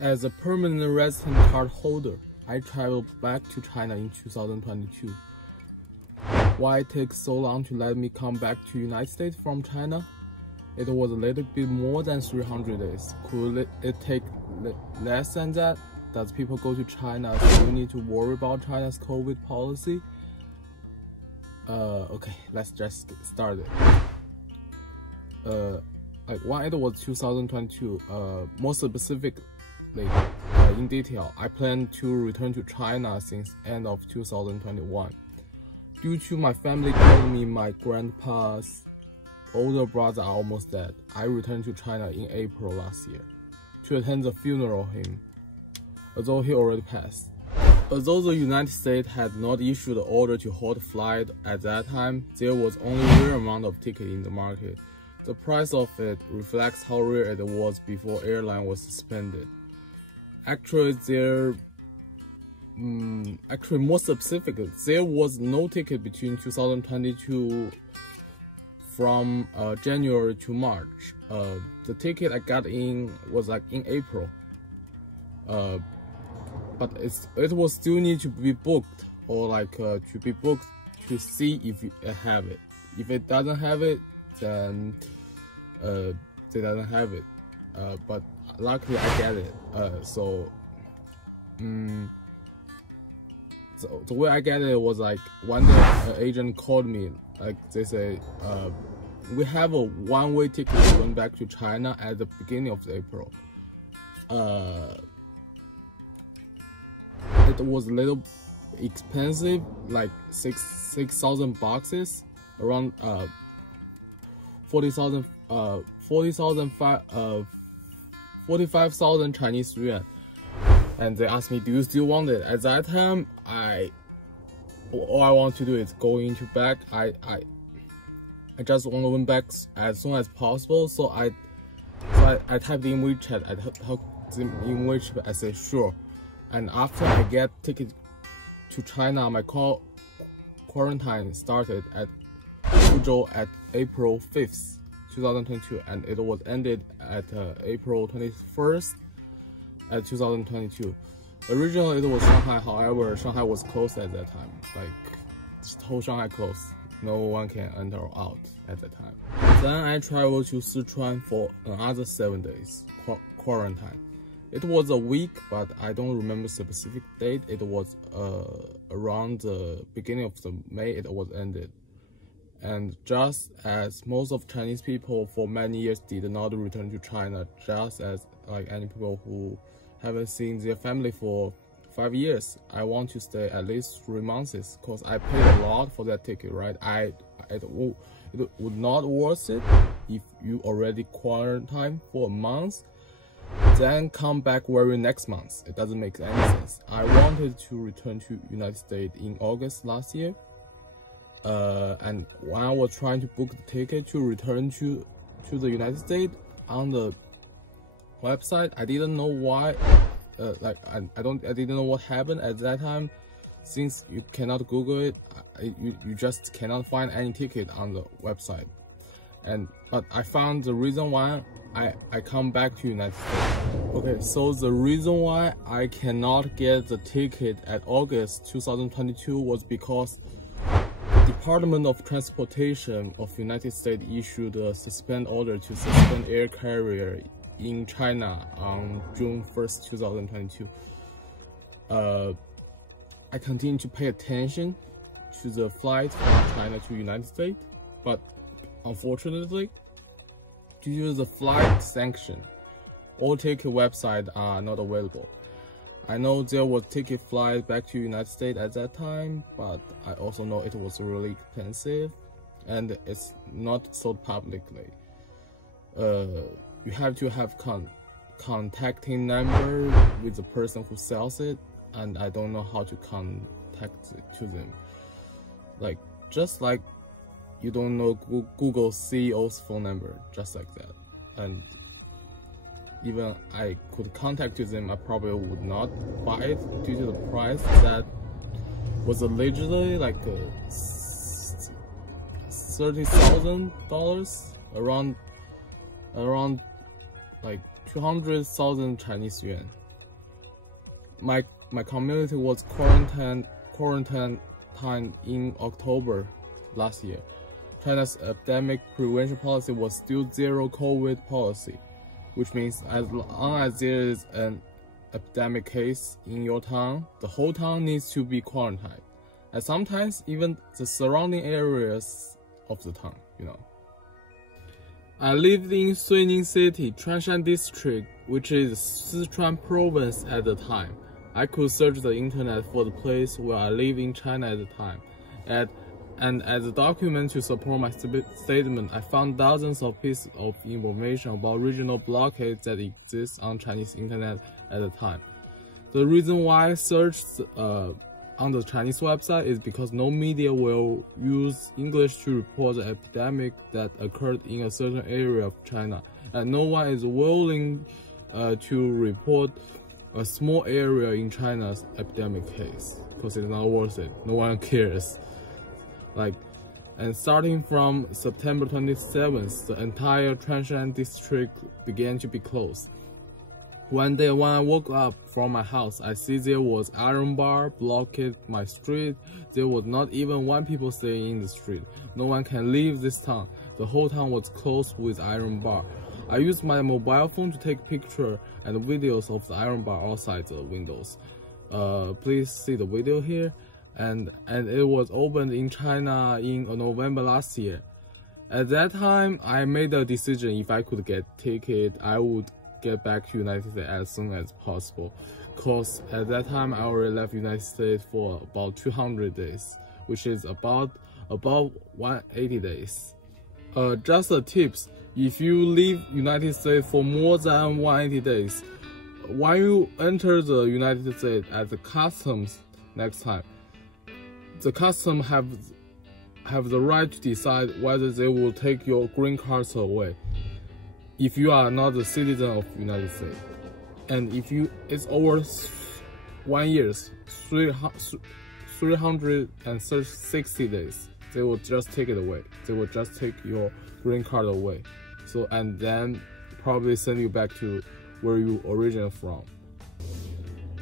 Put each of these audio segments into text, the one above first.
As a permanent resident card holder, I traveled back to China in 2022. Why it takes so long to let me come back to United States from China? It was a little bit more than 300 days. Could it take less than that? Does people go to China still need to worry about China's COVID policy? Okay, let's just get started. When it was 2022, more specifically, in detail, I plan to return to China since end of 2021. Due to my family telling me my grandpa's older brother are almost dead, I returned to China in April last year to attend the funeral of him, although he already passed. Although the United States had not issued the order to halt flight at that time, there was only a rare amount of ticket in the market. The price of it reflects how rare it was before airline was suspended. Actually, more specifically, there was no ticket between 2022 from January to March. The ticket I got in was in April. But it will still need to be booked or to be booked to see if you have it. If it doesn't have it, then they doesn't have it. But luckily I get it. So the way I get it was one day an agent called me, they say, we have a one-way ticket going back to China at the beginning of April. It was a little expensive, 6,000 boxes, around 45,000 Chinese yuan. And they asked me, do you still want it? At that time, all I want to do is go into back. I just want to win back as soon as possible. So I typed in WeChat. I typed in WeChat. I said sure. And after I get ticket to China, my quarantine started at Fuzhou at April 5th, 2022, and it was ended at April 21st, 2022. Originally, it was Shanghai. However, Shanghai was closed at that time. Whole Shanghai closed. No one can enter or out at that time. Then I traveled to Sichuan for another 7 days quarantine. It was a week, but I don't remember specific date. It was around the beginning of May. It was ended. And just as most of Chinese people for many years did not return to China, just as any people who haven't seen their family for 5 years, I want to stay at least 3 months because I paid a lot for that ticket, right? It would not worth it if you already quarantined for a month, then come back very next month. It doesn't make any sense. I wanted to return to United States in August last year. And when I was trying to book the ticket to return to the United States on the website, I didn't know why. I didn't know what happened at that time. Since you cannot Google it, you just cannot find any ticket on the website. But I found the reason why I come back to United States. Okay, so the reason why I cannot get the ticket at August 2022 was because Department of Transportation of United States issued a suspend order to suspend air carrier in China on June 1st, 2022. I continue to pay attention to the flight from China to United States, but unfortunately, due to the flight sanction, all ticket websites are not available. I know there was ticket flight back to United States at that time, but I also know it was really expensive and it's not sold publicly. You have to have contacting number with the person who sells it, and I don't know how to contact to them. Just like you don't know Google CEO's phone number, just like that. And even I could contact them, I probably would not buy it due to the price that was allegedly $30,000, around 200,000 Chinese yuan. my community was quarantined in October last year. China's epidemic prevention policy was still zero COVID policy, which means as long as there is an epidemic case in your town, the whole town needs to be quarantined, and sometimes even the surrounding areas of the town, you know. I lived in Suining City, Chuanshan District, which is Sichuan province at the time. I could search the internet for the place where I live in China at the time. And as a document to support my statement, I found dozens of pieces of information about regional blockades that exist on Chinese internet at the time. The reason why I searched on the Chinese website is because no media will use English to report the epidemic that occurred in a certain area of China, and no one is willing to report a small area in China's epidemic case because it's not worth it. No one cares. And starting from September 27th, the entire Chuanshan district began to be closed. One day when I woke up from my house, I see there was iron bar blocked my street. There was not even one person staying in the street. No one can leave this town. The whole town was closed with iron bar. I used my mobile phone to take pictures and videos of the iron bar outside the windows. Please see the video here. And it was opened in China in November last year. At that time, I made a decision: if I could get ticket, I would get back to United States as soon as possible. Cause at that time I already left United States for about 200 days, which is about 180 days. Just a tips: if you leave United States for more than 180 days, when you enter the United States at the customs next time, the customs have the right to decide whether they will take your green cards away if you are not a citizen of the United States. And if it's over 1 year, 360 days, they will just take it away. They will just take your green card away. And then probably send you back to where you originated from.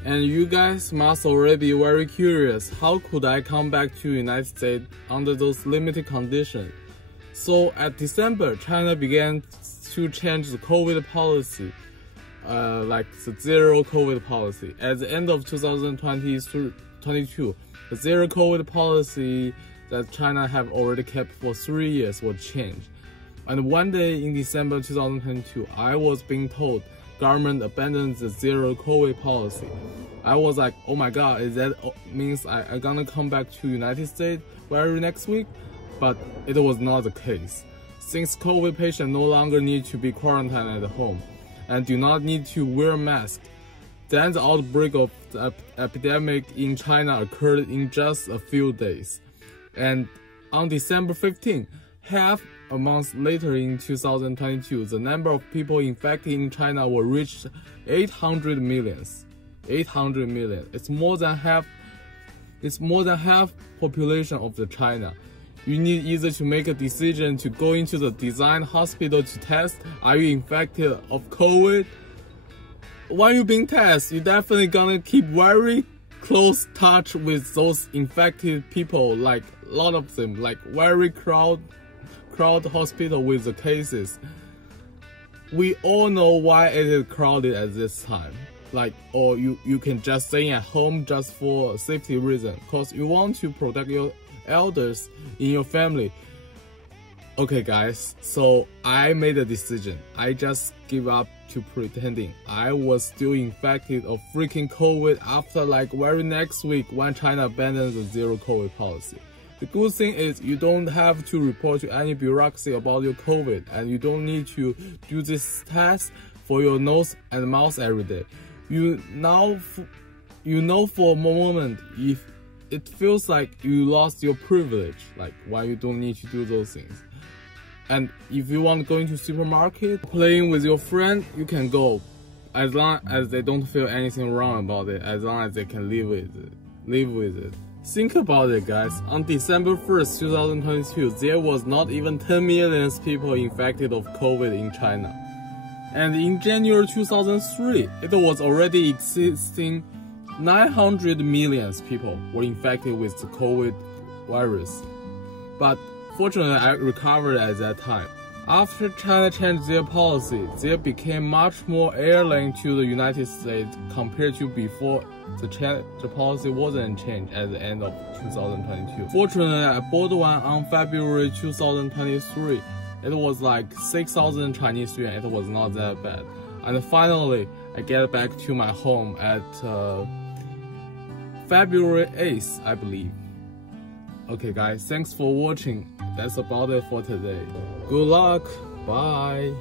And you guys must already be very curious, how could I come back to United States under those limited conditions? So at December, China began to change the COVID policy, like the zero COVID policy. At the end of 2022, the zero COVID policy that China have already kept for 3 years was changed. And one day in December 2022, I was being told government abandoned the zero COVID policy. I was like, oh my god, is that means I'm gonna come back to United States very next week? But it was not the case. Since COVID patients no longer need to be quarantined at home and do not need to wear a mask, then the outbreak of the epidemic in China occurred in just a few days. And on December 15, half a month later in 2022, the number of people infected in China will reach 800 million. 800 million. It's more than half population of the China. You need either to make a decision to go into the design hospital to test, are you infected of COVID? When you're being tested, you're definitely gonna keep very close touch with those infected people, like a lot of them, like very crowd hospital with the cases. We all know why it is crowded at this time. Or you can just stay at home just for safety reason, because you want to protect your elders in your family. Okay guys, so I made a decision. I just give up to pretending I was still infected of freaking COVID after very next week when China abandoned the zero COVID policy. The good thing is you don't have to report to any bureaucracy about your COVID, and you don't need to do this test for your nose and mouth every day. You know for a moment if it feels like you lost your privilege, why you don't need to do those things. And if you want to go into supermarket, playing with your friend, you can go, as long as they don't feel anything wrong about it, as long as they can live with it. Think about it guys, on December 1st, 2022, there was not even 10 million people infected of COVID in China. And in January 2003, it was already existing 900 million people were infected with the COVID virus. But fortunately, I recovered at that time. After China changed their policy, there became much more airline to the United States compared to before the policy wasn't changed at the end of 2022. Fortunately, I bought one on February 2023. It was like 6,000 Chinese yuan. It was not that bad. And finally, I get back to my home at February 8th, I believe. Okay guys, thanks for watching. That's about it for today. Good luck. Bye.